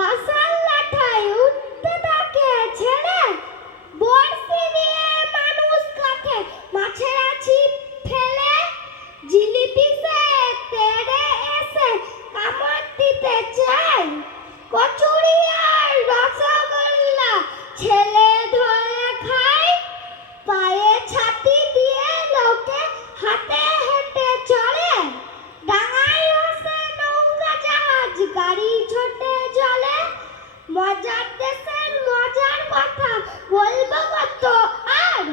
বাসার লাঠায় উঠতে থাকে ছেড়ে, বড়শি দিয়ে মানুষ কাটে মাছের ছিপ ফেলে, জিলিপি সে তেড়ে এসে কামড় দিতে চায়, কচুরি আর রসগোল্লা ছেলে ধরে খায়, পায়ে ছাতি দিয়ে লোকে হাতে হেঁটে চলে, ডাঙায় বসে নৌকা জাহাজ গাড়ি ছোটে জলে, মজার দেশের মজার কথা বলবো কত আর।